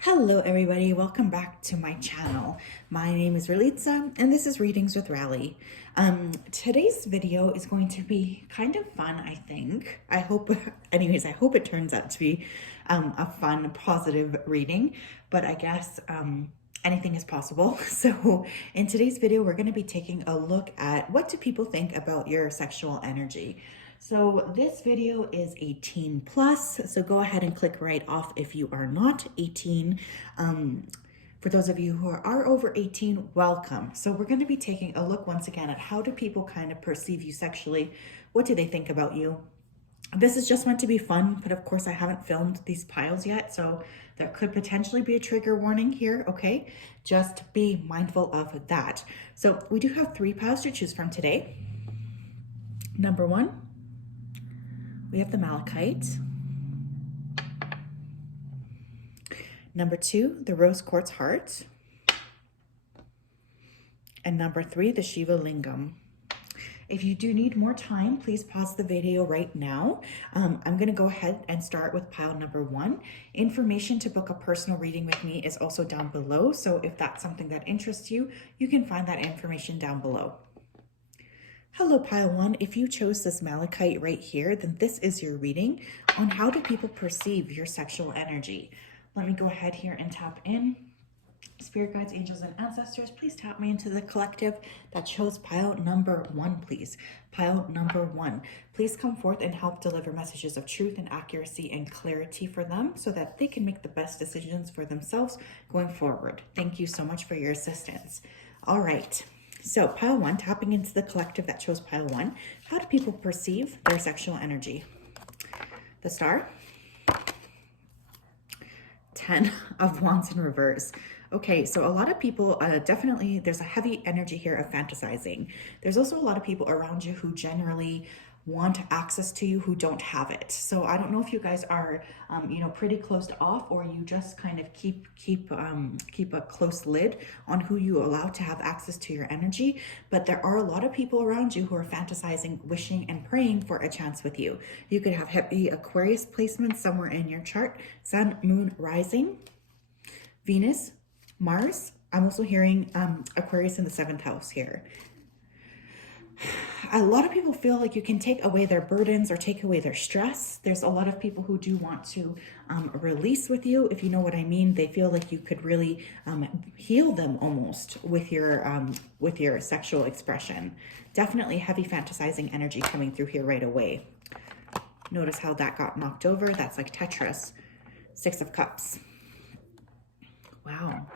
Hello everybody, welcome back to my channel. My name is Ralitza and this is Readings with Rally. Today's video is going to be kind of fun, I think. I hope it turns out to be a fun, positive reading, but I guess anything is possible. So in today's video, we're going to be taking a look at what do people think about your sexual energy. So this video is 18 plus, so go ahead and click right off if you are not 18. For those of you who are over 18, welcome. So we're going to be taking a look once again at how do people kind of perceive you sexually? What do they think about you? This is just meant to be fun, but of course I haven't filmed these piles yet, so there could potentially be a trigger warning here, okay? Just be mindful of that. So we do have 3 piles to choose from today. Number 1, we have the malachite. Number 2, the rose quartz heart. And number 3, the Shiva lingam. If you do need more time, please pause the video right now. I'm going to go ahead and start with pile number 1. Information to book a personal reading with me is also down below. So if that's something that interests you, you can find that information down below. Hello, pile 1. If you chose this malachite right here, then this is your reading on how do people perceive your sexual energy. Let me go ahead here and tap in. Spirit guides, angels, and ancestors, please tap me into the collective that chose pile number 1, please. Pile number 1. Please come forth and help deliver messages of truth and accuracy and clarity for them so that they can make the best decisions for themselves going forward. Thank you so much for your assistance. All right. So pile 1, tapping into the collective that chose pile 1. How do people perceive their sexual energy? The Star. 10 of Wands in reverse. Okay, so a lot of people, definitely there's a heavy energy here of fantasizing. There's also a lot of people around you who generally want access to you who don't have it. So I don't know if you guys are, pretty closed off, or you just kind of keep a close lid on who you allow to have access to your energy. But there are a lot of people around you who are fantasizing, wishing, and praying for a chance with you. You could have heavy Aquarius placements somewhere in your chart. Sun, Moon, Rising, Venus, Mars. I'm also hearing Aquarius in the 7th house here. A lot of people feel like you can take away their burdens or take away their stress. There's a lot of people who do want to release with you, if you know what I mean. They feel like you could really heal them almost with your sexual expression. Definitely heavy fantasizing energy coming through here right away. Notice how that got knocked over. That's like Tetris. 6 of Cups. Wow.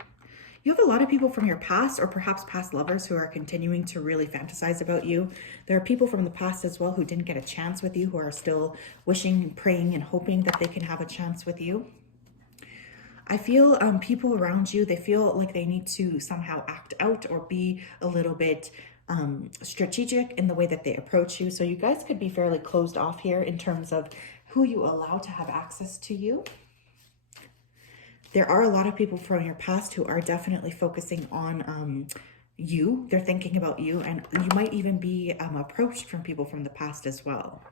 You have a lot of people from your past or perhaps past lovers who are continuing to really fantasize about you. There are people from the past as well who didn't get a chance with you, who are still wishing, praying, and hoping that they can have a chance with you. I feel people around you, they feel like they need to somehow act out or be a little bit strategic in the way that they approach you. So you guys could be fairly closed off here in terms of who you allow to have access to you. There are a lot of people from your past who are definitely focusing on you. They're thinking about you, and you might even be approached from people from the past as well.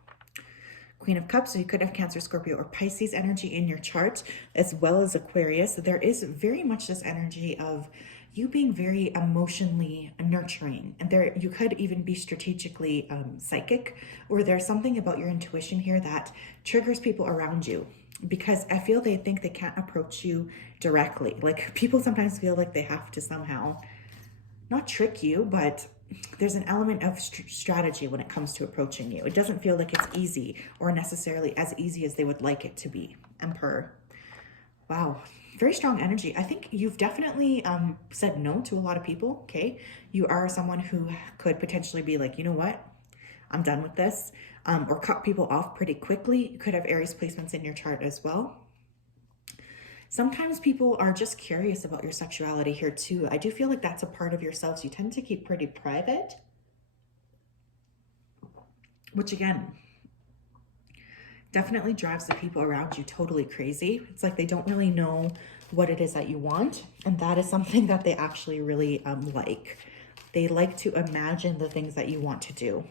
Queen of Cups, so you could have Cancer, Scorpio, or Pisces energy in your chart, as well as Aquarius. There is very much this energy of you being very emotionally nurturing, and there you could even be strategically psychic, or there's something about your intuition here that triggers people around you. Because I feel they think they can't approach you directly. Like, people sometimes feel like they have to somehow, not trick you, but there's an element of strategy when it comes to approaching you. It doesn't feel like it's easy, or necessarily as easy as they would like it to be. Emperor. Wow. Very strong energy. I think you've definitely said no to a lot of people, okay? You are someone who could potentially be like, you know what? I'm done with this. Or cut people off pretty quickly. You could have Aries placements in your chart as well. Sometimes people are just curious about your sexuality here too. I do feel like that's a part of yourselves you tend to keep pretty private, which again, definitely drives the people around you totally crazy. It's like they don't really know what it is that you want, and that is something that they actually really like. They like to imagine the things that you want to do.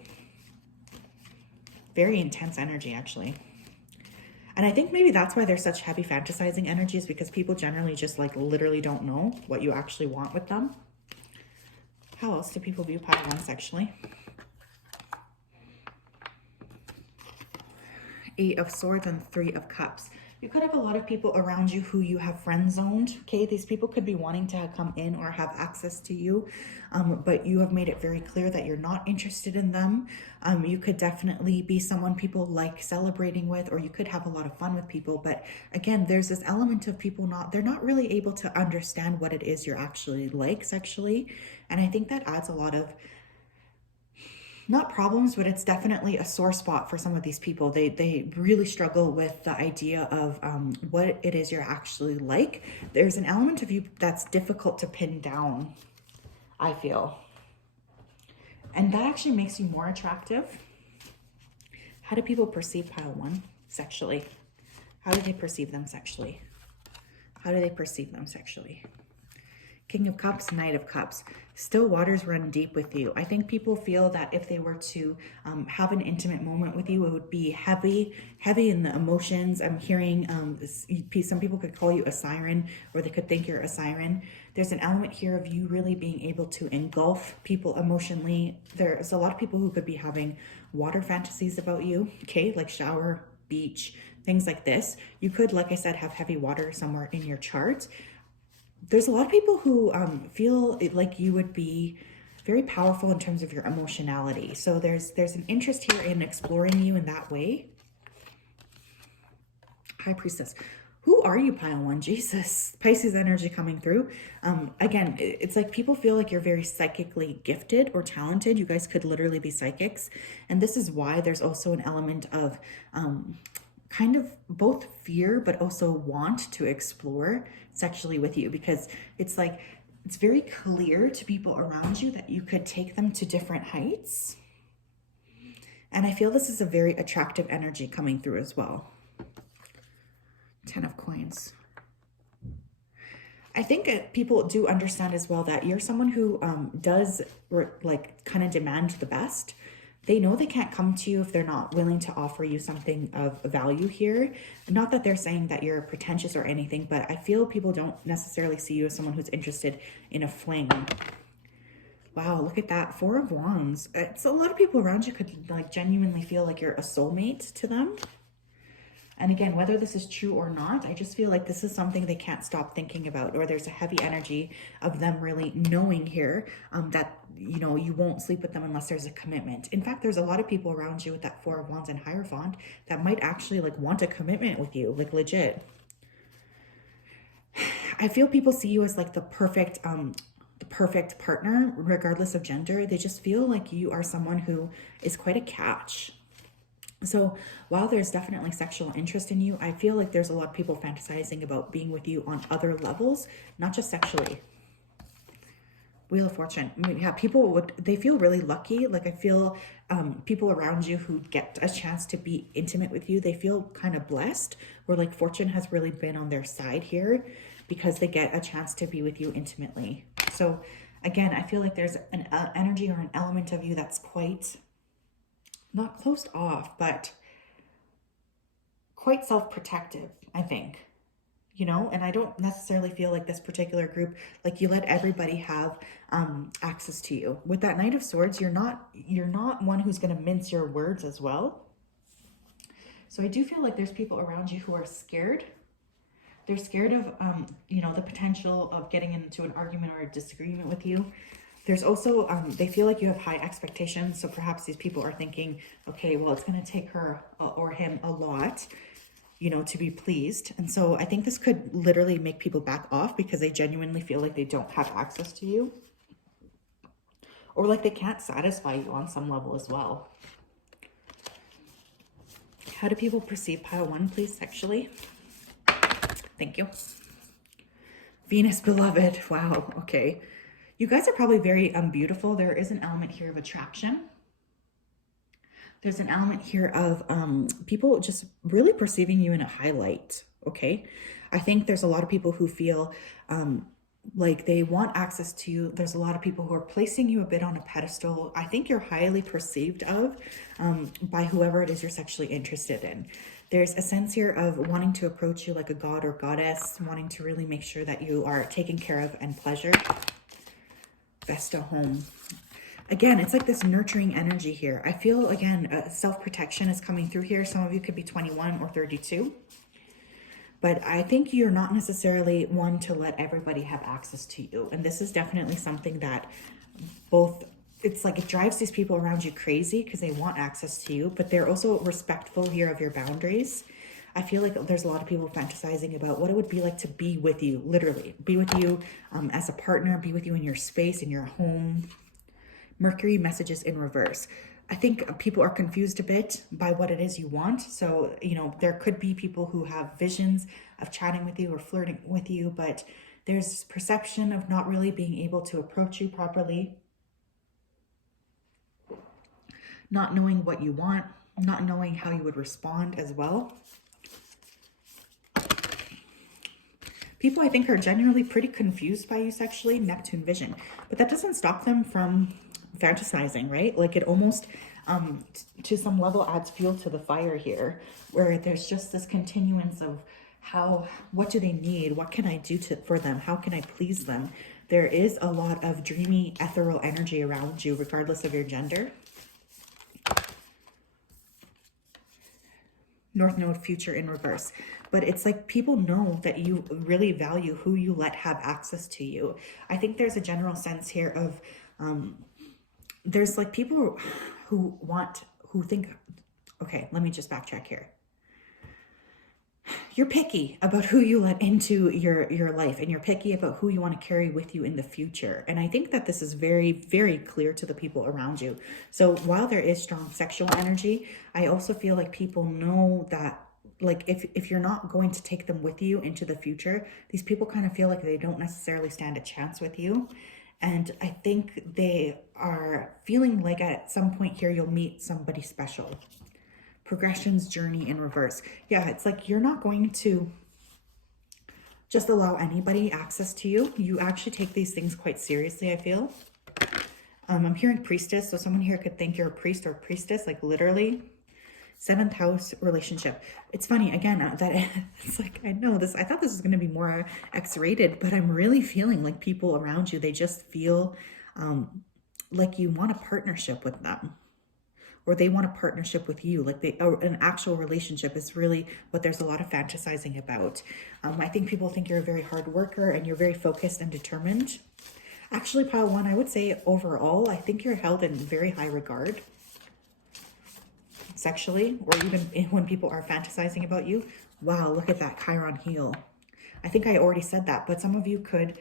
Very intense energy, actually. And I think maybe that's why there's such heavy fantasizing energies, because people generally just like literally don't know what you actually want with them. How else do people view pile one sexually? Eight of Swords and Three of Cups. You could have a lot of people around you who you have friend zoned. Okay, these people could be wanting to come in or have access to you, but you have made it very clear that you're not interested in them. You could definitely be someone people like celebrating with, or you could have a lot of fun with people. But again, there's this element of people they're not really able to understand what it is you're actually like sexually. And I think that adds a lot of, not problems, but it's definitely a sore spot for some of these people. They really struggle with the idea of what it is you're actually like. There's an element of you that's difficult to pin down, I feel. And that actually makes you more attractive. How do people perceive pile one sexually? How do they perceive them sexually? How do they perceive them sexually? King of Cups, Knight of Cups. Still waters run deep with you. I think people feel that if they were to have an intimate moment with you, it would be heavy in the emotions. I'm hearing some people could call you a siren, or they could think you're a siren. There's an element here of you really being able to engulf people emotionally. There's a lot of people who could be having water fantasies about you, okay, like shower, beach, things like this. You could, like I said, have heavy water somewhere in your chart. There's a lot of people who feel like you would be very powerful in terms of your emotionality. So there's an interest here in exploring you in that way. High Priestess. Who are you, pile one? Jesus. Pisces energy coming through. Again, it's like people feel like you're very psychically gifted or talented. You guys could literally be psychics. And this is why there's also an element of kind of both fear but also want to explore sexually with you, because it's like it's very clear to people around you that you could take them to different heights. And I feel this is a very attractive energy coming through as well. 10 of Coins. I think people do understand as well that you're someone who does like kind of demand the best. They know they can't come to you if they're not willing to offer you something of value here. Not that they're saying that you're pretentious or anything, but I feel people don't necessarily see you as someone who's interested in a fling. Wow, look at that. 4 of Wands. It's a lot of people around you could like genuinely feel like you're a soulmate to them. And again, whether this is true or not, I just feel like this is something they can't stop thinking about, or there's a heavy energy of them really knowing here that, you know, you won't sleep with them unless there's a commitment. In fact, there's a lot of people around you with that 4 of Wands and Hierophant that might actually like want a commitment with you, like legit. I feel people see you as like the perfect partner, regardless of gender. They just feel like you are someone who is quite a catch. So while there's definitely sexual interest in you, I feel like there's a lot of people fantasizing about being with you on other levels, not just sexually. Wheel of Fortune. I mean, yeah, they feel really lucky. Like I feel people around you who get a chance to be intimate with you, they feel kind of blessed, where like fortune has really been on their side here because they get a chance to be with you intimately. So again, I feel like there's an energy or an element of you that's quite not closed off, but quite self-protective, I think, you know. And I don't necessarily feel like this particular group, like you let everybody have access to you. With that Knight of Swords, you're not one who's going to mince your words as well. So I do feel like there's people around you who are scared. They're scared of you know, the potential of getting into an argument or a disagreement with you. There's also, they feel like you have high expectations. So perhaps these people are thinking, okay, well, it's going to take her or him a lot, you know, to be pleased. And so I think this could literally make people back off because they genuinely feel like they don't have access to you. Or like they can't satisfy you on some level as well. How do people perceive pile one, please, sexually? Thank you. Venus beloved. Wow. Okay. You guys are probably very beautiful. There is an element here of attraction. There's an element here of people just really perceiving you in a highlight, okay? I think there's a lot of people who feel like they want access to you. There's a lot of people who are placing you a bit on a pedestal. I think you're highly perceived of by whoever it is you're sexually interested in. There's a sense here of wanting to approach you like a god or goddess, wanting to really make sure that you are taken care of and pleasured. Vesta home. Again, it's like this nurturing energy here. I feel, again, self-protection is coming through here. Some of you could be 21 or 32. But I think you're not necessarily one to let everybody have access to you. And this is definitely something that both, it's like it drives these people around you crazy because they want access to you, but they're also respectful here of your boundaries. I feel like there's a lot of people fantasizing about what it would be like to be with you, literally. Be with you as a partner, be with you in your space, in your home. Mercury messages in reverse. I think people are confused a bit by what it is you want. So, you know, there could be people who have visions of chatting with you or flirting with you, but there's perception of not really being able to approach you properly. Not knowing what you want, not knowing how you would respond as well. People, I think, are generally pretty confused by you sexually, Neptune vision, but that doesn't stop them from fantasizing, right? Like it almost to some level adds fuel to the fire here, where there's just this continuance of what do they need, what can I do for them, how can I please them. There is a lot of dreamy ethereal energy around you regardless of your gender. North Node future in reverse. But it's like people know that you really value who you let have access to you. I think there's a general sense here of there's like people who think, okay, let me just backtrack here. You're picky about who you let into your life, and you're picky about who you want to carry with you in the future. And I think that this is very, very clear to the people around you. So while there is strong sexual energy, I also feel like people know that, like, if you're not going to take them with you into the future, these people kind of feel like they don't necessarily stand a chance with you. And I think they are feeling like at some point here, you'll meet somebody special. Progression's journey in reverse. Yeah, it's like you're not going to just allow anybody access to you. You actually take these things quite seriously, I feel. I'm hearing priestess, so someone here could think you're a priest or priestess, like literally. 7th house relationship. It's funny, again, that it's like, I know this, I thought this was going to be more X-rated, but I'm really feeling like people around you, they just feel like you want a partnership with them, or they want a partnership with you, like an actual relationship is really what there's a lot of fantasizing about. I think people think you're a very hard worker and you're very focused and determined. Actually, pile one, I would say overall, I think you're held in very high regard sexually, or even when people are fantasizing about you. Wow, look at that Chiron heel. I think I already said that, but some of you could,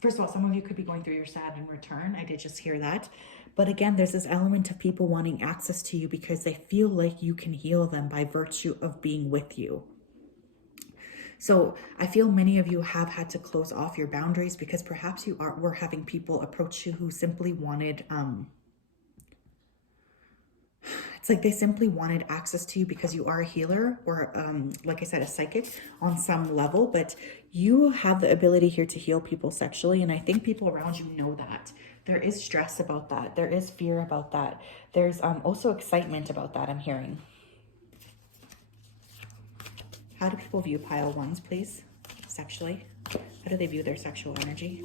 first of all, some of you could be going through your Saturn return. I did just hear that. But again, there's this element of people wanting access to you because they feel like you can heal them by virtue of being with you. So I feel many of you have had to close off your boundaries because perhaps were having people approach you who simply wanted, it's like they simply wanted access to you because you are a healer or, like I said, a psychic on some level, but you have the ability here to heal people sexually. And I think people around you know that. There is stress about that. There is fear about that. There's also excitement about that, I'm hearing. How do people view pile ones, please, sexually? How do they view their sexual energy?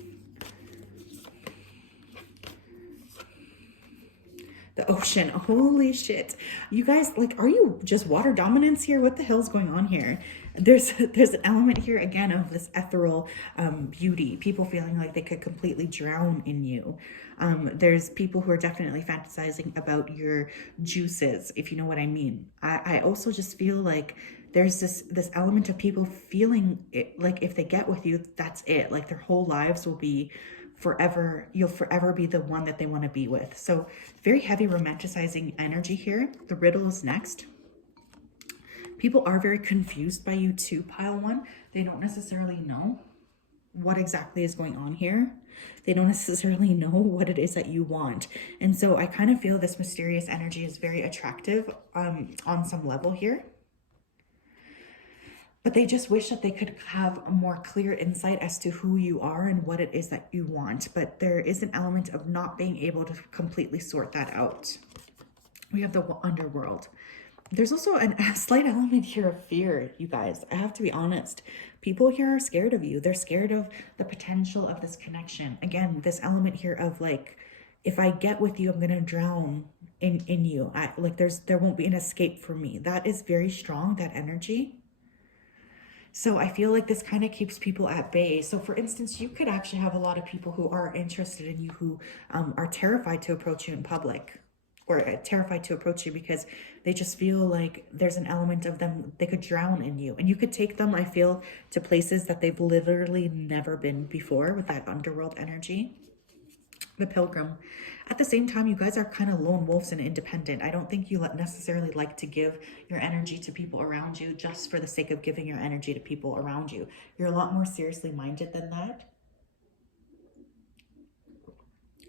The ocean. Holy shit. You guys, like, are you just water dominance here? What the hell's going on here? There's an element here, again, of this ethereal beauty. People feeling like they could completely drown in you. There's people who are definitely fantasizing about your juices, if you know what I mean. I also just feel like there's this element of people feeling it, like if they get with you, that's it. Like their whole lives will be forever, you'll forever be the one that they want to be with. So very heavy romanticizing energy here. The riddle is next. People are very confused by you too, pile one. They don't necessarily know what exactly is going on here. They don't necessarily know what it is that you want. And so I kind of feel this mysterious energy is very attractive on some level here. But they just wish that they could have a more clear insight as to who you are and what it is that you want. But there is an element of not being able to completely sort that out. We have the underworld. There's also a slight element here of fear, you guys. I have to be honest. People here are scared of you. They're scared of the potential of this connection. Again, this element here of like, if I get with you, I'm gonna drown in you. There won't be an escape for me. That is very strong, that energy. So I feel like this kind of keeps people at bay. So for instance, you could actually have a lot of people who are interested in you who are terrified to approach you in public, or terrified to approach you because they just feel like there's an element of them, they could drown in you. And you could take them, I feel, to places that they've literally never been before with that underworld energy. The Pilgrim. At the same time, you guys are kind of lone wolves and independent. I don't think you necessarily like to give your energy to people around you just for the sake of giving your energy to people around you. You're a lot more seriously minded than that.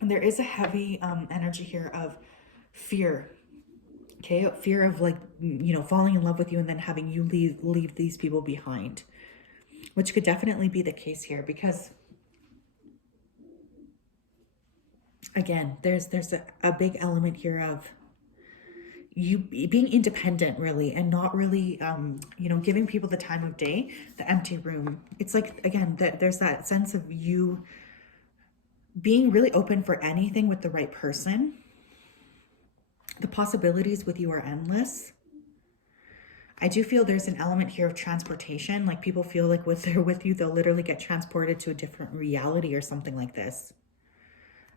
And there is a heavy energy here of fear. Okay, fear of like, you know, falling in love with you and then having you leave these people behind, which could definitely be the case here because again, there's a big element here of you being independent really and not really you know, giving people the time of day, the empty room. It's like, again, there's that sense of you being really open for anything with the right person. The possibilities with you are endless. I do feel there's an element here of transportation. Like people feel like when they're with you, they'll literally get transported to a different reality or something like this.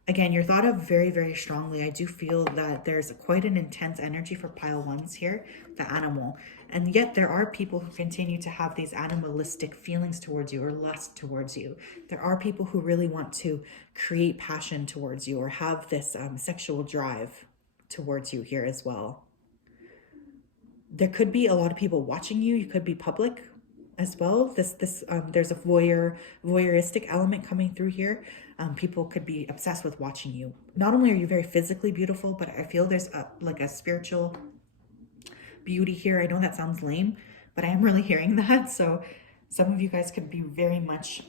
Again, you're thought of very, very strongly. I do feel that there's quite an intense energy for pile ones here, the animal. And yet there are people who continue to have these animalistic feelings towards you or lust towards you. There are people who really want to create passion towards you or have this sexual drive towards you here as well. There could be a lot of people watching you. You could be public as well. There's a voyeuristic element coming through here. People could be obsessed with watching you. Not only are you very physically beautiful, but I feel there's a spiritual beauty here. I know that sounds lame, but I am really hearing that. So some of you guys could be very much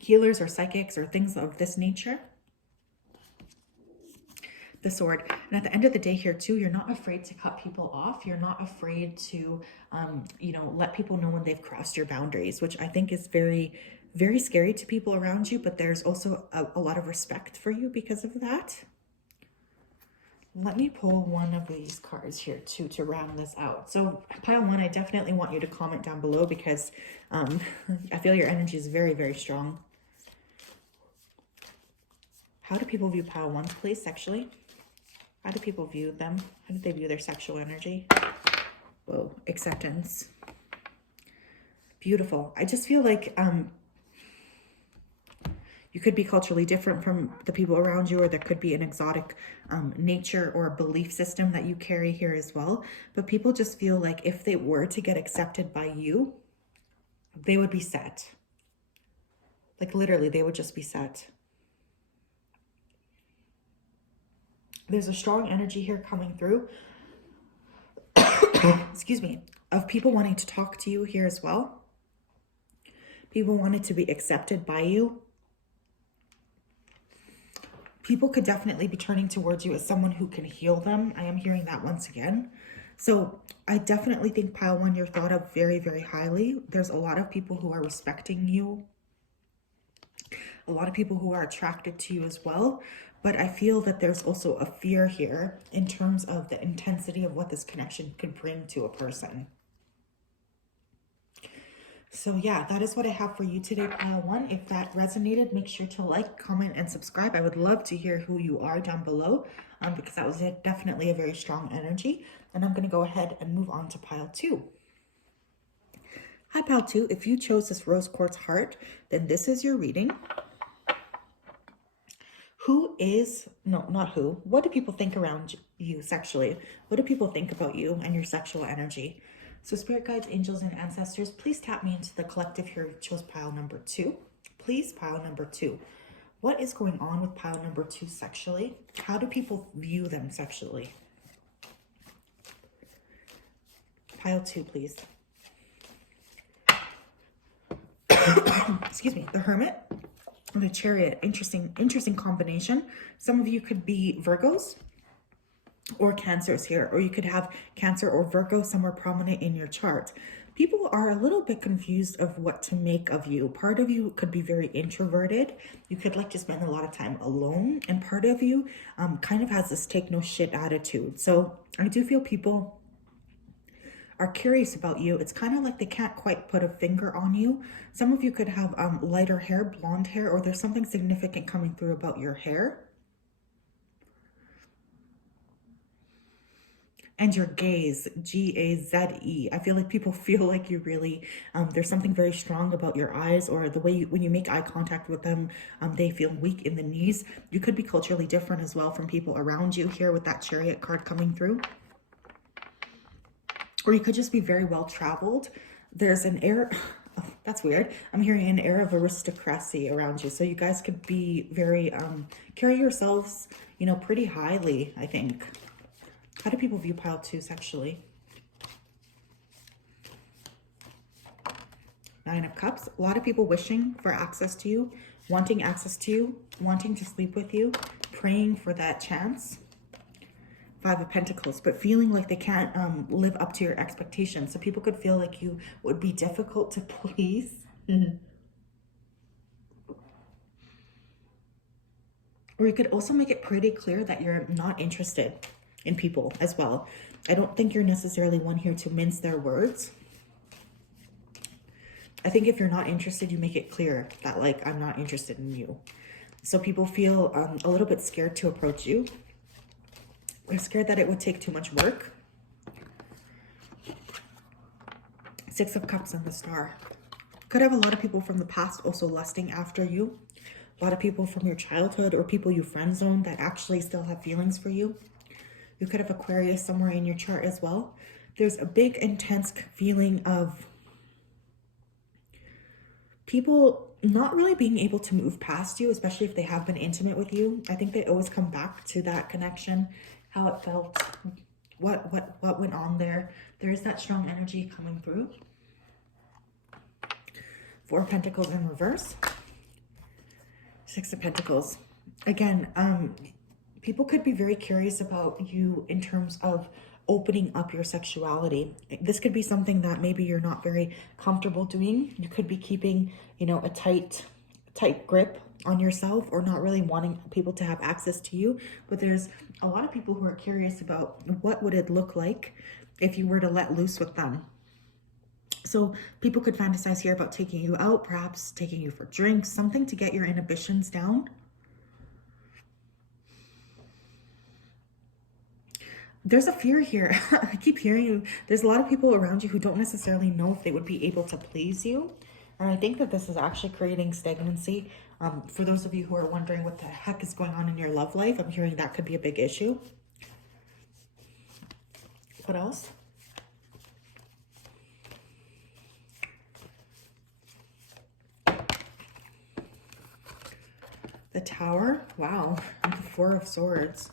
healers or psychics or things of this nature. The Sword. And at the end of the day here too, you're not afraid to cut people off. You're not afraid to, you know, let people know when they've crossed your boundaries, which I think is very, very scary to people around you. But there's also a lot of respect for you because of that. Let me pull one of these cards here too to round this out. So pile one, I definitely want you to comment down below because I feel your energy is very, very strong. How do people view pile ones, please, sexually? How do people view them? How do they view their sexual energy? Whoa, acceptance. Beautiful. I just feel like you could be culturally different from the people around you, or there could be an exotic nature or belief system that you carry here as well. But people just feel like if they were to get accepted by you, they would be set. Like literally, they would just be set. There's a strong energy here coming through, excuse me, of people wanting to talk to you here as well. People wanted to be accepted by you. People could definitely be turning towards you as someone who can heal them. I am hearing that once again. So I definitely think pile one, you're thought of very, very highly. There's a lot of people who are respecting you. A lot of people who are attracted to you as well. But I feel that there's also a fear here in terms of the intensity of what this connection could bring to a person. So yeah, that is what I have for you today, pile one. If that resonated, make sure to like, comment, and subscribe. I would love to hear who you are down below because that was definitely a very strong energy. And I'm going to go ahead and move on to pile two. Hi, pile two. If you chose this rose quartz heart, then this is your reading. What do people think around you sexually? What do people think about you and your sexual energy? So spirit guides, angels, and ancestors, please tap me into the collective here who chose pile number two. Please, pile number two. What is going on with pile number two sexually? How do people view them sexually? Pile two, please. Excuse me, the Hermit. The Chariot, interesting combination. Some of you could be Virgos. or Cancer's here, or you could have Cancer or Virgo somewhere prominent in your chart. People are a little bit confused of what to make of you. Part of you could be very introverted. You could like to spend a lot of time alone, and part of you kind of has this take no shit attitude. So I do feel people are curious about you. It's kind of like they can't quite put a finger on you. Some of you could have lighter hair, blonde hair, or there's something significant coming through about your hair. And your gaze, Gaze. I feel like people feel like you really, there's something very strong about your eyes, or the way when you make eye contact with them, they feel weak in the knees. You could be culturally different as well from people around you here with that Chariot card coming through. Or you could just be very well traveled. There's an air, oh, that's weird. I'm hearing an air of aristocracy around you. So you guys could be very, carry yourselves, you know, pretty highly, I think. How do people view pile 2 sexually? 9 of Cups. A lot of people wishing for access to you, wanting access to you, wanting to sleep with you, praying for that chance. 5 of Pentacles, but feeling like they can't live up to your expectations. So people could feel like you would be difficult to please. Or you could also make it pretty clear that you're not interested in people as well. I don't think you're necessarily one here to mince their words. I think if you're not interested, you make it clear that like, I'm not interested in you. So people feel a little bit scared to approach you. They're scared that it would take too much work. 6 of Cups and the Star. Could have a lot of people from the past also lusting after you. A lot of people from your childhood or people you friend zoned that actually still have feelings for you. You could have Aquarius somewhere in your chart as well. There's a big intense feeling of people not really being able to move past you, especially if they have been intimate with you. I think they always come back to that connection, how it felt, what went on there. There is that strong energy coming through. 4 of Pentacles in reverse. 6 of Pentacles. Again, people could be very curious about you in terms of opening up your sexuality. This could be something that maybe you're not very comfortable doing. You could be keeping, you know, a tight grip on yourself, or not really wanting people to have access to you. But there's a lot of people who are curious about what would it look like if you were to let loose with them. So people could fantasize here about taking you out, perhaps taking you for drinks, something to get your inhibitions down. There's a fear here. I keep hearing you. There's a lot of people around you who don't necessarily know if they would be able to please you. And I think that this is actually creating stagnancy. For those of you who are wondering what the heck is going on in your love life, I'm hearing that could be a big issue. What else? The Tower. Wow. And the 4 of Swords.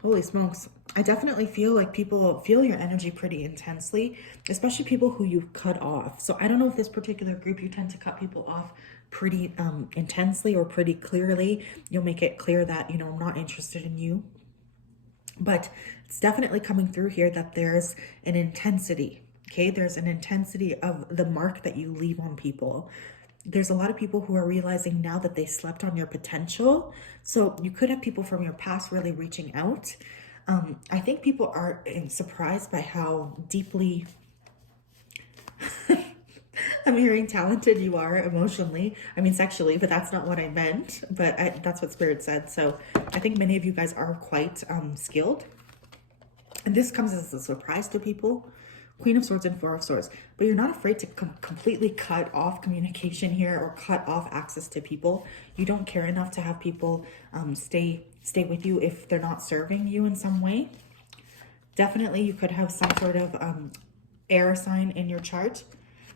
Holy smokes. I definitely feel like people feel your energy pretty intensely, especially people who you cut off. So I don't know if this particular group, you tend to cut people off pretty intensely or pretty clearly. You'll make it clear that, you know, I'm not interested in you. But it's definitely coming through here that there's an intensity, okay? There's an intensity of the mark that you leave on people. There's a lot of people who are realizing now that they slept on your potential. So you could have people from your past really reaching out. I think people are surprised by how deeply, I'm hearing talented you are emotionally. I mean, sexually, but that's not what I meant. But that's what Spirit said. So I think many of you guys are quite skilled. And this comes as a surprise to people. Queen of Swords and 4 of Swords. But you're not afraid to completely cut off communication here or cut off access to people. You don't care enough to have people stay with you if they're not serving you in some way. Definitely you could have some sort of air sign in your chart,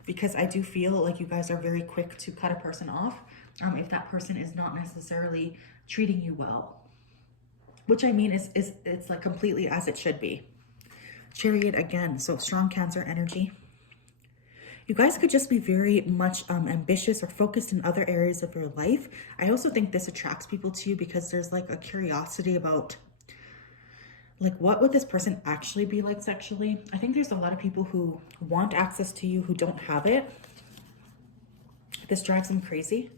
because I do feel like you guys are very quick to cut a person off if that person is not necessarily treating you well. Which I mean is it's like completely as it should be. Chariot again, so strong Cancer energy. You guys could just be very much ambitious or focused in other areas of your life. I also think this attracts people to you because there's like a curiosity about Like, what would this person actually be like sexually? I think there's a lot of people who want access to you who don't have it. This drives them crazy.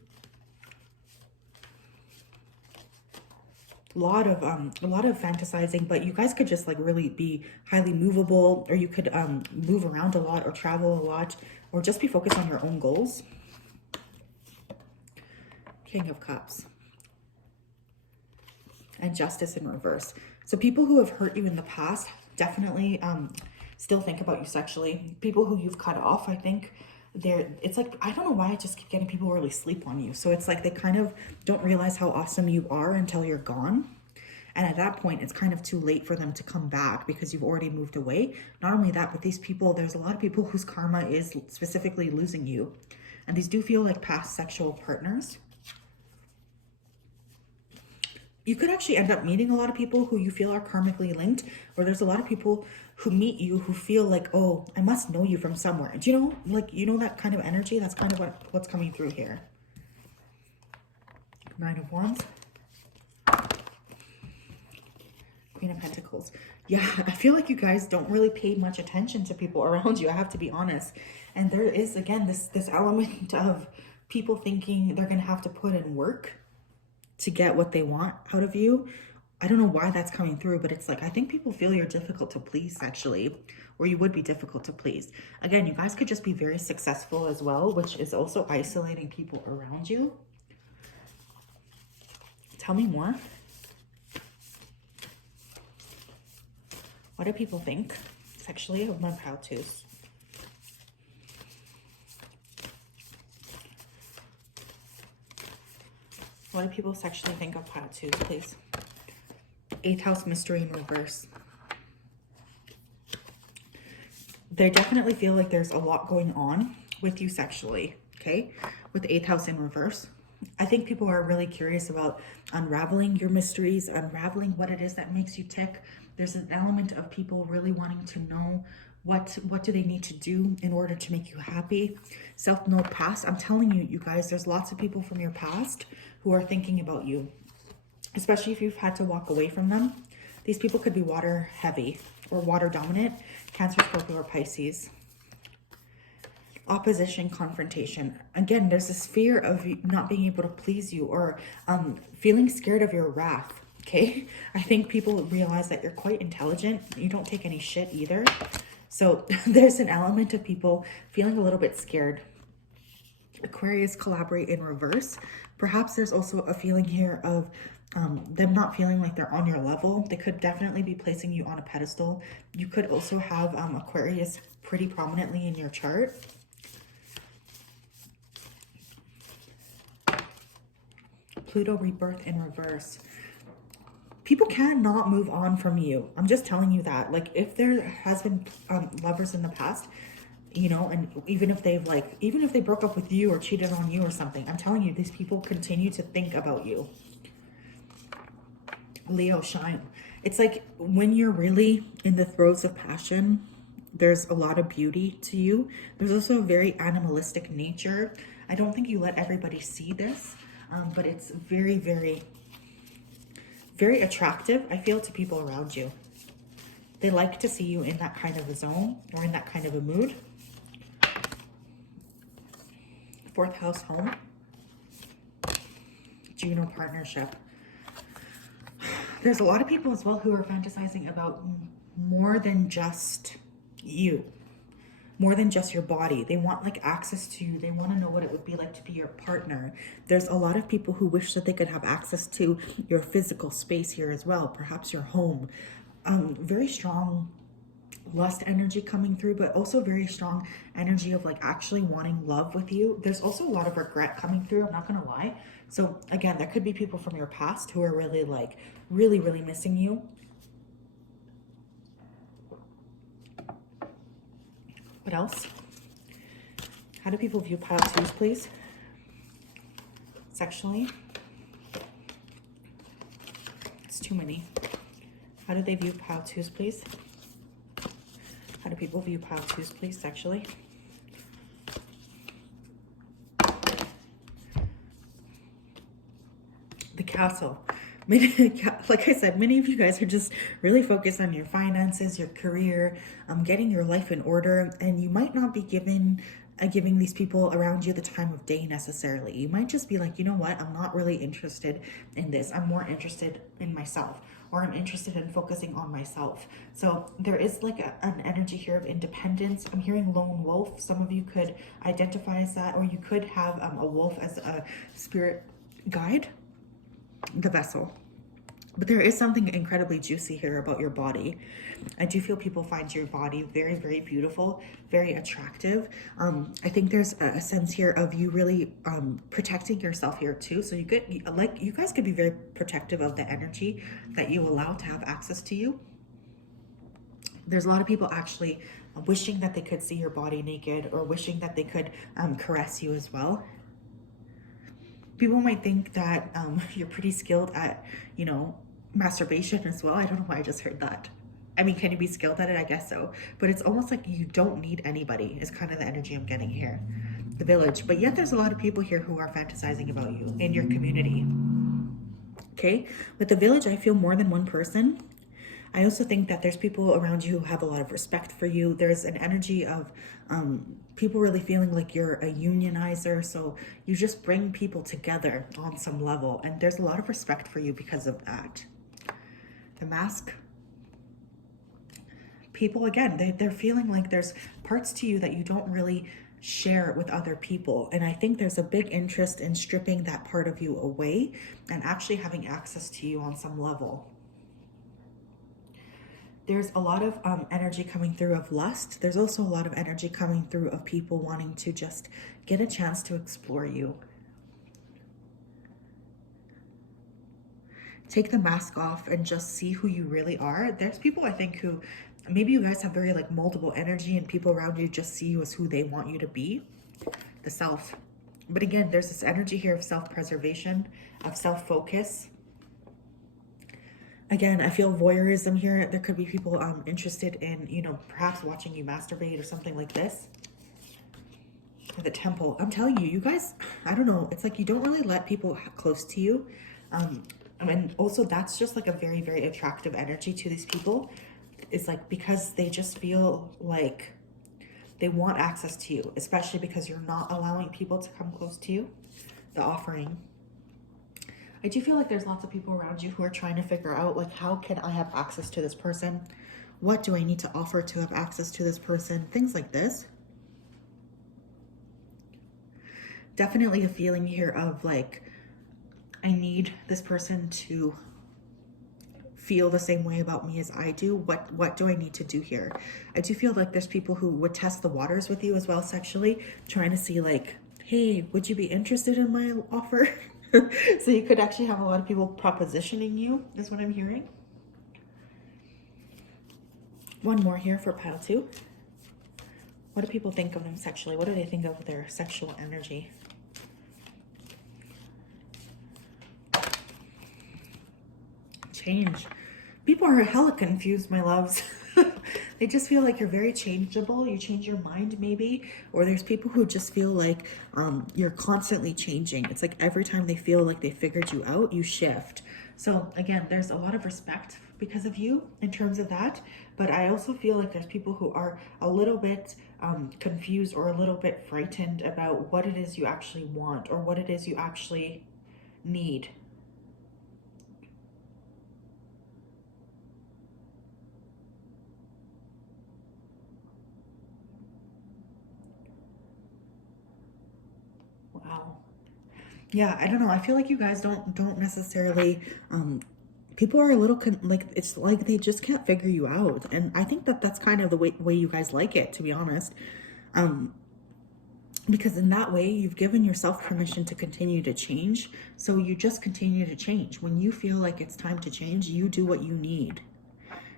A lot of fantasizing, but you guys could just like really be highly movable, or you could move around a lot or travel a lot, or just be focused on your own goals. King of Cups. And Justice in reverse. So people who have hurt you in the past definitely still think about you sexually. People who you've cut off, I think it's like, I don't know why I just keep getting people really sleep on you. So it's like they kind of don't realize how awesome you are until you're gone. And at that point, it's kind of too late for them to come back because you've already moved away. Not only that, but these people, there's a lot of people whose karma is specifically losing you. And these do feel like past sexual partners. You could actually end up meeting a lot of people who you feel are karmically linked, or there's a lot of people who meet you who feel like, oh, I must know you from somewhere. Do you know, like, you know, that kind of energy? That's kind of what's coming through here. Nine of Wands. Queen of Pentacles. Yeah, I feel like you guys don't really pay much attention to people around you. I have to be honest. And there is, again, this element of people thinking they're going to have to put in work to get what they want out of you. I don't know why that's coming through, but it's like, I think people feel you're difficult to please actually, or you would be difficult to please. Again, you guys could just be very successful as well, which is also isolating people around you. Tell me more. What do people think sexually of my proud twos? What do people sexually think of pile twos, please? 8th house mystery in reverse. They definitely feel like there's a lot going on with you sexually, okay? With 8th house in reverse. I think people are really curious about unraveling your mysteries, unraveling what it is that makes you tick. There's an element of people really wanting to know what do they need to do in order to make you happy. Self-knowed past. I'm telling you, you guys, there's lots of people from your past who are thinking about you, especially if you've had to walk away from them. These people could be water heavy or water dominant, Cancer, Scorpio, or Pisces. Opposition, confrontation. Again, there's this fear of not being able to please you, or feeling scared of your wrath. Okay, I think people realize that you're quite intelligent. You don't take any shit either. So there's an element of people feeling a little bit scared. Aquarius, collaborate in reverse. Perhaps there's also a feeling here of them not feeling like they're on your level. They could definitely be placing you on a pedestal. You could also have Aquarius pretty prominently in your chart. Pluto, rebirth in reverse. People cannot move on from you. I'm just telling you that. Like, if there has been lovers in the past, you know, and even if they broke up with you or cheated on you or something, I'm telling you, these people continue to think about you. Leo, shine. It's like when you're really in the throes of passion, there's a lot of beauty to you. There's also a very animalistic nature. I don't think you let everybody see this, but it's very, very, very attractive, I feel, to people around you. They like to see you in that kind of a zone or in that kind of a mood. 4th house, home. Juno, partnership. There's a lot of people as well who are fantasizing about more than just you, more than just your body. They want like access to you. They want to know what it would be like to be your partner. There's a lot of people who wish that they could have access to your physical space here as well, perhaps your home. Very strong lust energy coming through, but also very strong energy of like actually wanting love with you. There's also a lot of regret coming through, I'm not gonna lie. So again, there could be people from your past who are really like really, really missing you. What else? How do people view pile twos, please? Sexually. It's too many. How do they view pile twos, please? How do people view pile twos, please, sexually? The Castle. Like I said, many of you guys are just really focused on your finances, your career, getting your life in order, and you might not be giving these people around you the time of day necessarily. You might just be like, you know what, I'm not really interested in this. I'm more interested in myself, or I'm interested in focusing on myself. So there is like an energy here of independence. I'm hearing lone wolf. Some of you could identify as that, or you could have a wolf as a spirit guide, the vessel. But there is something incredibly juicy here about your body. I do feel people find your body very, very beautiful, very attractive. I think there's a sense here of you really protecting yourself here too. So you guys could be very protective of the energy that you allow to have access to you. There's a lot of people actually wishing that they could see your body naked, or wishing that they could caress you as well. People might think that you're pretty skilled at, masturbation as well. I don't know why I just heard that. I mean, can you be skilled at it? I guess so. But it's almost like you don't need anybody is kind of the energy I'm getting here. The village. But yet there's a lot of people here who are fantasizing about you in your community. Okay? With the village, I feel more than one person. I also think that there's people around you who have a lot of respect for you. There's an energy of people really feeling like you're a unionizer. So you just bring people together on some level. And there's a lot of respect for you because of that. The mask. People, again, they're feeling like there's parts to you that you don't really share with other people. And I think there's a big interest in stripping that part of you away and actually having access to you on some level. There's a lot of energy coming through of lust. There's also a lot of energy coming through of people wanting to just get a chance to explore you. Take the mask off and just see who you really are. There's people, I think, who maybe you guys have very like multiple energy, and people around you just see you as who they want you to be, the self. But again, there's this energy here of self-preservation, of self-focus. Again, I feel voyeurism here. There could be people interested in, perhaps watching you masturbate or something like this. The temple. I'm telling you, you guys, I don't know. It's like you don't really let people close to you. And also that's just like a very, very attractive energy to these people. It's like because they just feel like they want access to you, especially because you're not allowing people to come close to you. The offering. I do feel like there's lots of people around you who are trying to figure out, like, how can I have access to this person? What do I need to offer to have access to this person? Things like this. Definitely a feeling here of like, I need this person to feel the same way about me as I do. What do I need to do here? I do feel like there's people who would test the waters with you as well sexually, trying to see like, hey, would you be interested in my offer? So you could actually have a lot of people propositioning you, is what I'm hearing. One more here for pile 2. What do people think of them sexually? What do they think of their sexual energy? Change. People are hella confused, my loves. They just feel like you're very changeable. You change your mind maybe. Or there's people who just feel like you're constantly changing. It's like every time they feel like they figured you out, you shift. So again, there's a lot of respect because of you in terms of that. But I also feel like there's people who are a little bit confused or a little bit frightened about what it is you actually want or what it is you actually need. Wow. Yeah, I don't know. I feel like you guys don't necessarily people are a little like it's like they just can't figure you out. And I think that that's kind of the way you guys like it, to be honest. Because in that way you've given yourself permission to continue to change. So you just continue to change. When you feel like it's time to change, you do what you need.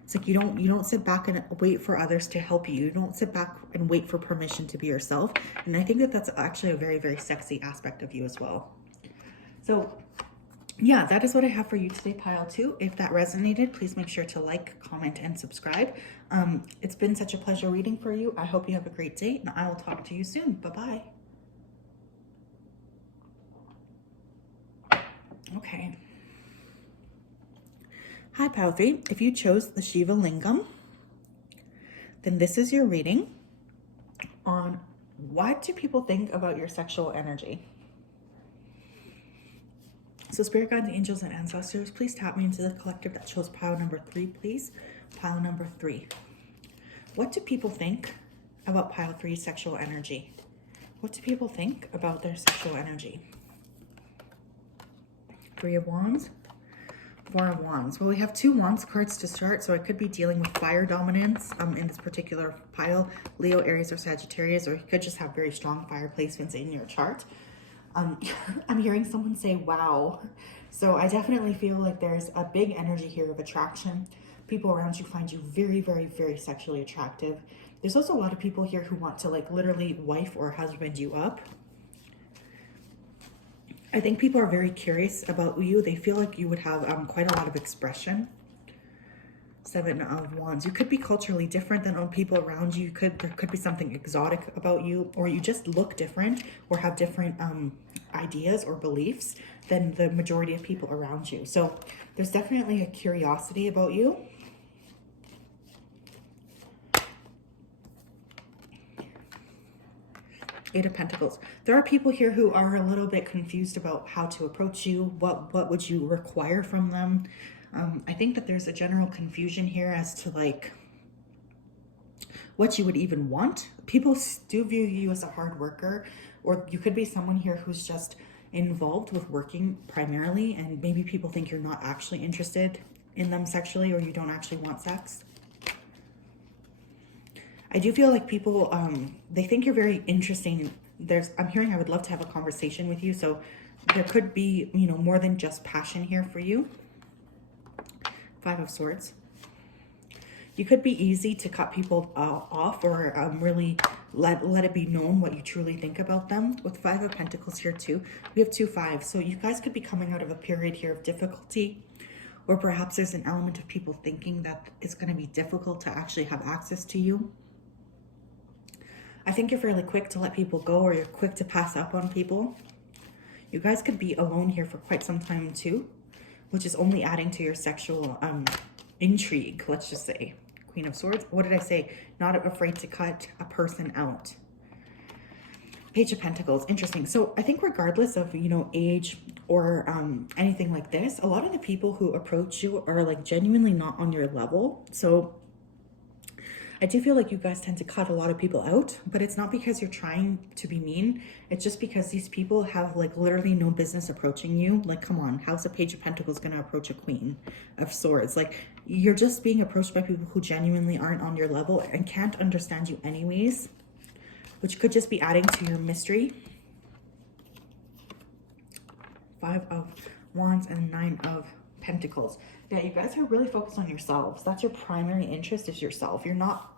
It's like you don't sit back and wait for others to help you. You don't sit back and wait for permission to be yourself. And I think that that's actually a very, very sexy aspect of you as well. So yeah, that is what I have for you today, pile 2. If that resonated, please make sure to like, comment, and subscribe. It's been such a pleasure reading for you. I hope you have a great day, and I will talk to you soon. Bye-bye. Okay. Hi, Pile 3. If you chose the Shiva Lingam, then this is your reading on what do people think about your sexual energy. So spirit guides, angels, and ancestors, please tap me into the collective that chose pile number 3, please. Pile number 3. What do people think about pile 3 sexual energy? What do people think about their sexual energy? 3 of Wands, 4 of Wands. Well, we have 2 Wands cards to start, so I could be dealing with fire dominance in this particular pile, Leo, Aries, or Sagittarius, or you could just have very strong fire placements in your chart. I'm hearing someone say, wow. So I definitely feel like there's a big energy here of attraction. People around you find you very, very, very sexually attractive. There's also a lot of people here who want to like literally wife or husband you up. I think people are very curious about you. They feel like you would have quite a lot of expression. 7 of Wands. You could be culturally different than all people around you. There could be something exotic about you, or you just look different or have different ideas or beliefs than the majority of people around you. So there's definitely a curiosity about you. Eight of Pentacles. There are people here who are a little bit confused about how to approach you. What would you require from them? I think that there's a general confusion here as to like what you would even want. People do view you as a hard worker, or you could be someone here who's just involved with working primarily, and maybe people think you're not actually interested in them sexually, or you don't actually want sex. I do feel like people, they think you're very interesting. I'm hearing I would love to have a conversation with you. So there could be, you know, more than just passion here for you. 5 of Swords. You could be easy to cut people off, or really let it be known what you truly think about them. With 5 of Pentacles here too, we have 2 5s. So you guys could be coming out of a period here of difficulty, or perhaps there's an element of people thinking that it's going to be difficult to actually have access to you. I think you're fairly quick to let people go, or you're quick to pass up on people. You guys could be alone here for quite some time too, which is only adding to your sexual intrigue, let's just say. Queen of Swords. What did I say? Not afraid to cut a person out. Page of Pentacles. Interesting. So I think regardless of, you know, age or anything like this, a lot of the people who approach you are like genuinely not on your level. So I do feel like you guys tend to cut a lot of people out, but it's not because you're trying to be mean. It's just because these people have like literally no business approaching you. Like, come on, how's a Page of Pentacles going to approach a Queen of Swords? Like, you're just being approached by people who genuinely aren't on your level and can't understand you anyways, which could just be adding to your mystery. 5 of Wands and 9 of Pentacles. Yeah, you guys are really focused on yourselves. That's your primary interest, is yourself. You're not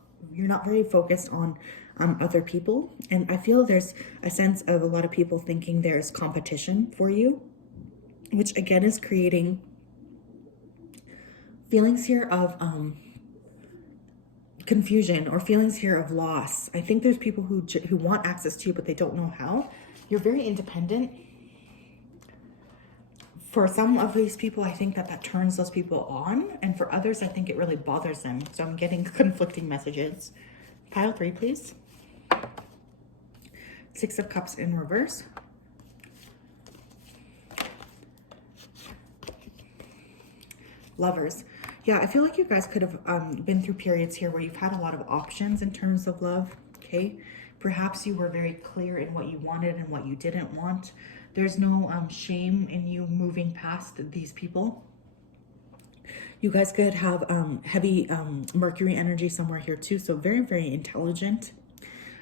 very focused on other people. And I feel there's a sense of a lot of people thinking there's competition for you, which again is creating feelings here of confusion, or feelings here of loss. I think there's people who want access to you, but they don't know how. You're very independent. For some of these people, I think that turns those people on. And for others, I think it really bothers them. So I'm getting conflicting messages. Pile 3, please. 6 of Cups in reverse. Lovers. Yeah, I feel like you guys could have been through periods here where you've had a lot of options in terms of love, okay? Perhaps you were very clear in what you wanted and what you didn't want. There's no shame in you moving past these people. You guys could have heavy Mercury energy somewhere here too. So very, very intelligent.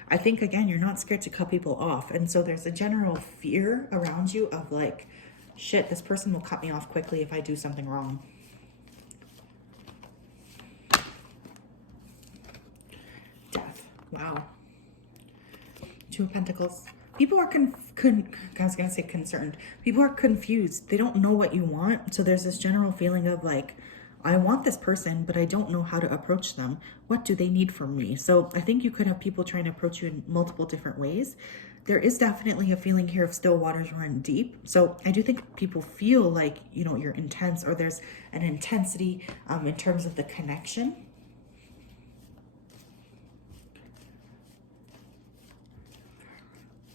I think, again, you're not scared to cut people off. And so there's a general fear around you of like, shit, this person will cut me off quickly if I do something wrong. Death. Wow. 2 of Pentacles. People are I was gonna say concerned. People are confused. They don't know what you want. So there's this general feeling of like, I want this person, but I don't know how to approach them. What do they need from me? So I think you could have people trying to approach you in multiple different ways. There is definitely a feeling here of still waters run deep. So I do think people feel like, you know, you're intense, or there's an intensity in terms of the connection.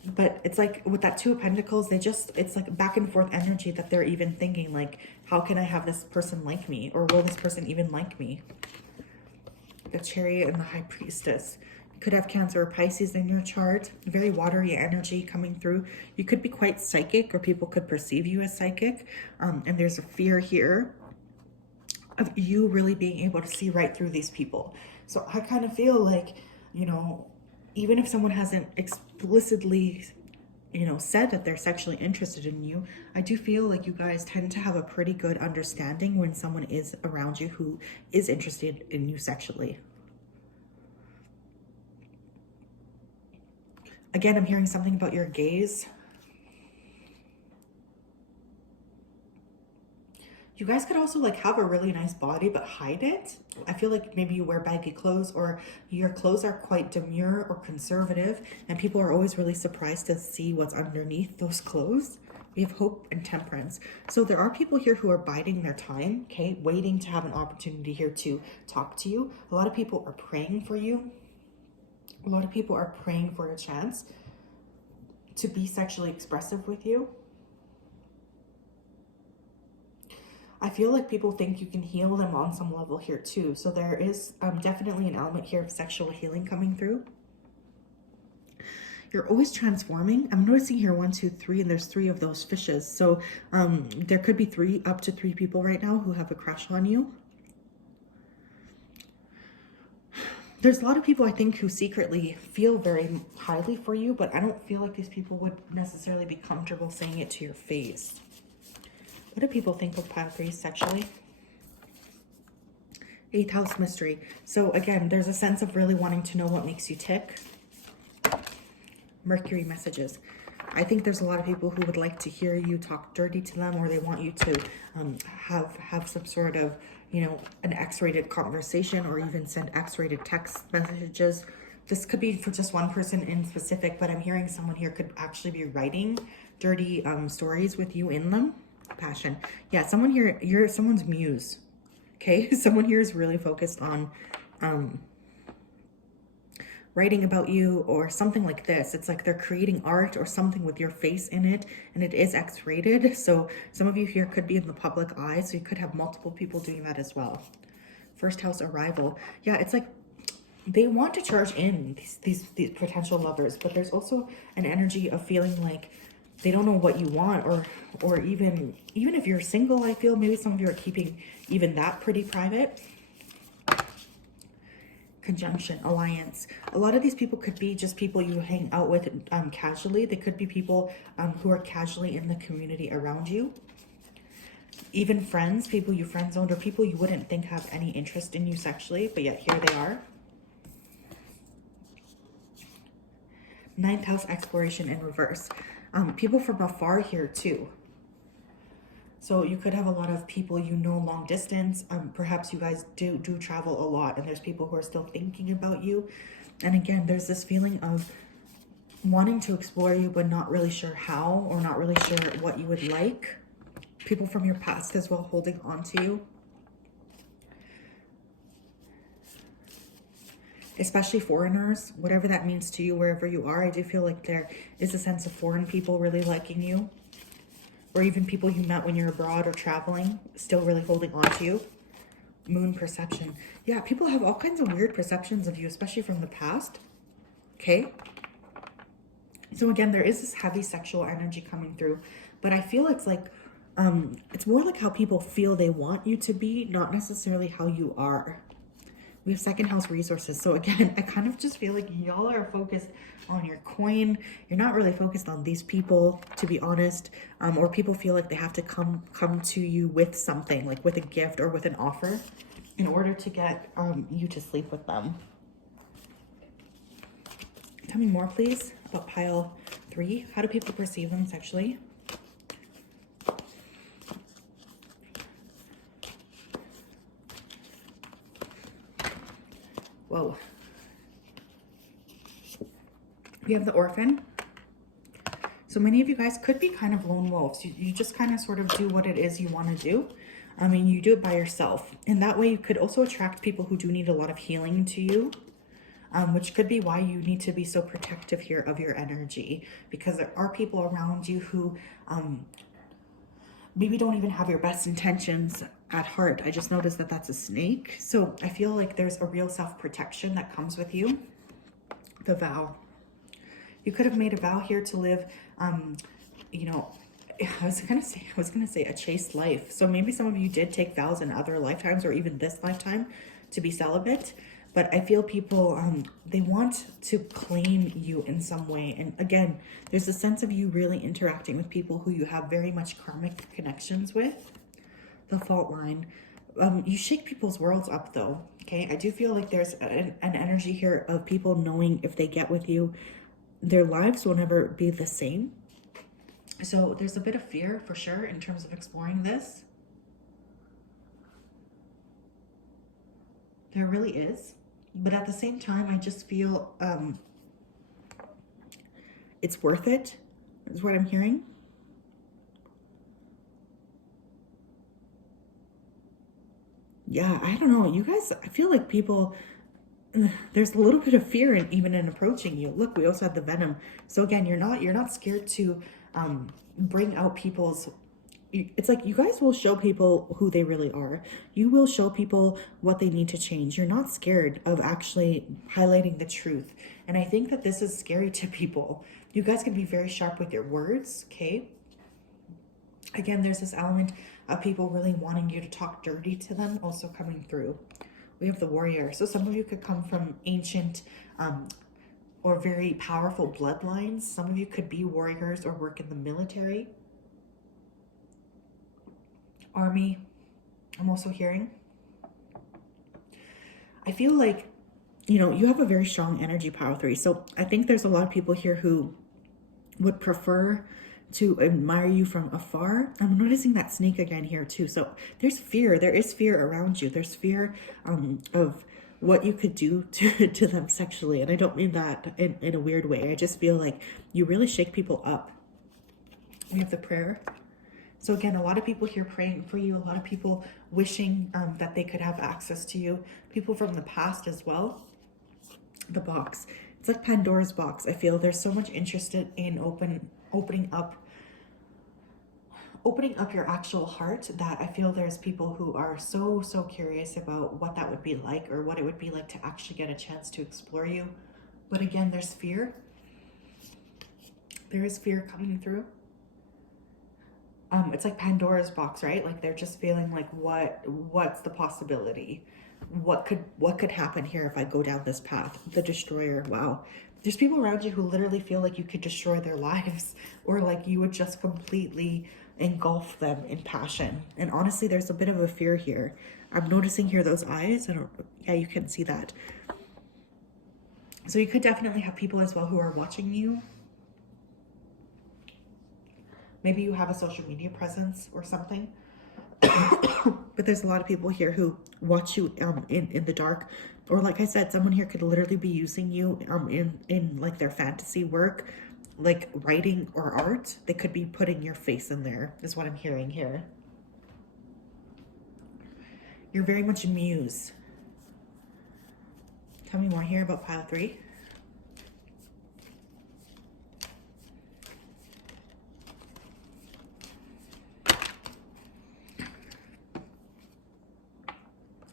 But it's like with that Two of Pentacles, it's like back and forth energy that they're even thinking like, how can I have this person like me? Or will this person even like me? The Chariot and the High Priestess. You could have Cancer or Pisces in your chart. Very watery energy coming through. You could be quite psychic, or people could perceive you as psychic. And there's a fear here of you really being able to see right through these people. So I kind of feel like, you know, even if someone hasn't explicitly, you know, said that they're sexually interested in you, I do feel like you guys tend to have a pretty good understanding when someone is around you who is interested in you sexually. Again, I'm hearing something about your gaze. You guys could also like have a really nice body but hide it. I feel like maybe you wear baggy clothes, or your clothes are quite demure or conservative, and people are always really surprised to see what's underneath those clothes. We have Hope and Temperance. So there are people here who are biding their time, okay, waiting to have an opportunity here to talk to you. A lot of people are praying for you. A lot of people are praying for a chance to be sexually expressive with you. I feel like people think you can heal them on some level here too. So there is definitely an element here of sexual healing coming through. You're always transforming. I'm noticing here 1, 2, 3, and there's 3 of those fishes. So there could be up to 3 people right now who have a crush on you. There's a lot of people, I think, who secretly feel very highly for you, but I don't feel like these people would necessarily be comfortable saying it to your face. What do people think of pile 3 sexually? 8th house mystery. So again, there's a sense of really wanting to know what makes you tick. Mercury messages. I think there's a lot of people who would like to hear you talk dirty to them, or they want you to have some sort of, you know, an X-rated conversation, or even send X-rated text messages. This could be for just one person in specific, but I'm hearing someone here could actually be writing dirty stories with you in them. Passion. Yeah, someone here, you're someone's muse. Okay, someone here is really focused on writing about you or something like this. It's like they're creating art or something with your face in it, and it is X-rated. So some of you here could be in the public eye, so you could have multiple people doing that as well. First house arrival. Yeah, it's like they want to charge in these potential lovers, but there's also an energy of feeling like they don't know what you want, or even if you're single, I feel maybe some of you are keeping even that pretty private. Conjunction, alliance. A lot of these people could be just people you hang out with casually. They could be people who are casually in the community around you. Even friends, people you friend zoned, or people you wouldn't think have any interest in you sexually, but yet here they are. 9th house exploration in reverse. People from afar here too. So you could have a lot of people you know long distance. Perhaps you guys do travel a lot, and there's people who are still thinking about you. And again, there's this feeling of wanting to explore you, but not really sure how, or not really sure what you would like. People from your past as well holding on to you. Especially foreigners, whatever that means to you, wherever you are. I do feel like there is a sense of foreign people really liking you, or even people you met when you're abroad or traveling, still really holding on to you. Moon perception. Yeah, people have all kinds of weird perceptions of you, especially from the past. Okay. So again, there is this heavy sexual energy coming through, but I feel it's like, it's more like how people feel they want you to be, not necessarily how you are. We have 2nd house resources. So again, I kind of just feel like y'all are focused on your coin. You're not really focused on these people, to be honest. Or people feel like they have to come to you with something, like with a gift or with an offer, in order to get you to sleep with them. Tell me more, please, about pile 3. How do people perceive them sexually? Whoa. We have the orphan. So many of you guys could be kind of lone wolves. You just kind of sort of do what it is you want to do. I mean, you do it by yourself. And that way you could also attract people who do need a lot of healing to you. Which could be why you need to be so protective here of your energy, because there are people around you who maybe don't even have your best intentions at heart. I just noticed that that's a snake. So I feel like there's a real self-protection that comes with you. The vow. You could have made a vow here to live, you know, I was gonna say a chaste life. So maybe some of you did take vows in other lifetimes or even this lifetime to be celibate. But I feel people, they want to claim you in some way. And again, there's a sense of you really interacting with people who you have very much karmic connections with. The fault line. You shake people's worlds up though, okay? I do feel like there's an energy here of people knowing if they get with you, their lives will never be the same. So there's a bit of fear for sure in terms of exploring this. There really is. But at the same time, I just feel it's worth it, is what I'm hearing. Yeah, I don't know. You guys, I feel like people, there's a little bit of fear even in approaching you. Look, we also had the venom. So again, you're not scared to bring out people's, it's like you guys will show people who they really are. You will show people what they need to change. You're not scared of actually highlighting the truth. And I think that this is scary to people. You guys can be very sharp with your words, okay? Again, there's this element of people really wanting you to talk dirty to them also coming through. We have the warrior. So some of you could come from ancient or very powerful bloodlines. Some of you could be warriors or work in the military. Army, I'm also hearing. I feel like, you know, you have a very strong energy, power 3. So I think there's a lot of people here who would prefer to admire you from afar. I'm noticing that snake again here too. So there's fear. There is fear around you. There's fear of what you could do to them sexually. And I don't mean that in a weird way. I just feel like you really shake people up. We have the prayer. So again, a lot of people here praying for you, a lot of people wishing that they could have access to you, people from the past as well. The box. It's like Pandora's box. I feel there's so much interest in opening up your actual heart that I feel there's people who are so curious about what that would be like or what it would be like to actually get a chance to explore you. But again, there's fear. There is fear coming through. It's like Pandora's box, right? Like they're just feeling like, what's the possibility? What could happen here if I go down this path? The destroyer. Wow. There's people around you who literally feel like you could destroy their lives, or like you would just completely engulf them in passion. And honestly, there's a bit of a fear here. I'm noticing here those eyes. Yeah, you can see that. So you could definitely have people as well who are watching you. Maybe you have a social media presence or something. But there's a lot of people here who watch you in the dark. Or like I said, someone here could literally be using you in like their fantasy work, like writing or art. They could be putting your face in there, is what I'm hearing here. You're very much a muse. Tell me more here about pile 3.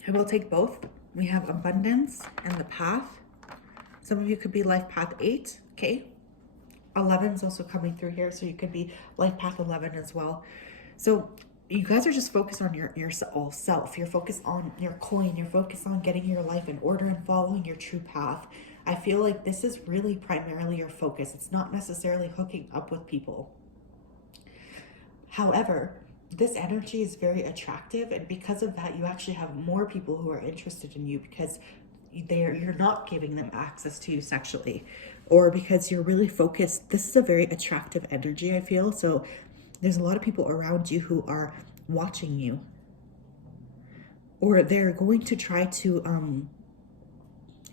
I will take both. We have abundance and the path. Some of you could be life path 8, okay? 11 is also coming through here, so you could be life path 11 as well. So you guys are just focused on your self. You're focused on your coin. You're focused on getting your life in order and following your true path. I feel like this is really primarily your focus. It's not necessarily hooking up with people. However, this energy is very attractive, and because of that, you actually have more people who are interested in you because you're not giving them access to you sexually, or because you're really focused. This is a very attractive energy, I feel. So there's a lot of people around you who are watching you, or they're going to try to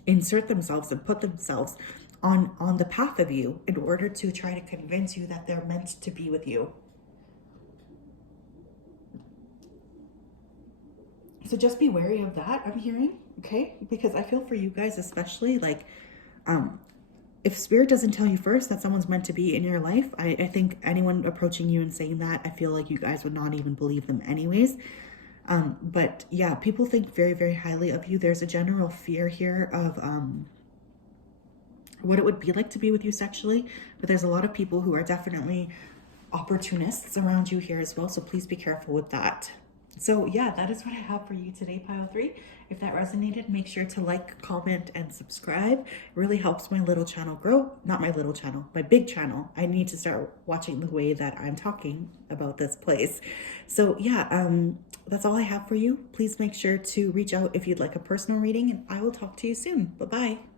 insert themselves and put themselves on the path of you in order to try to convince you that they're meant to be with you. So just be wary of that, I'm hearing, okay? Because I feel for you guys, especially, like, if spirit doesn't tell you first that someone's meant to be in your life, I think anyone approaching you and saying that, I feel like you guys would not even believe them anyways. But yeah, people think very, very highly of you. There's a general fear here of what it would be like to be with you sexually, but there's a lot of people who are definitely opportunists around you here as well, so please be careful with that. So yeah, that is what I have for you today, pile 3. If that resonated, make sure to like, comment, and subscribe. It really helps my little channel grow. Not my little channel, my big channel. I need to start watching the way that I'm talking about this place. So yeah, that's all I have for you. Please make sure to reach out if you'd like a personal reading, and I will talk to you soon. Bye-bye.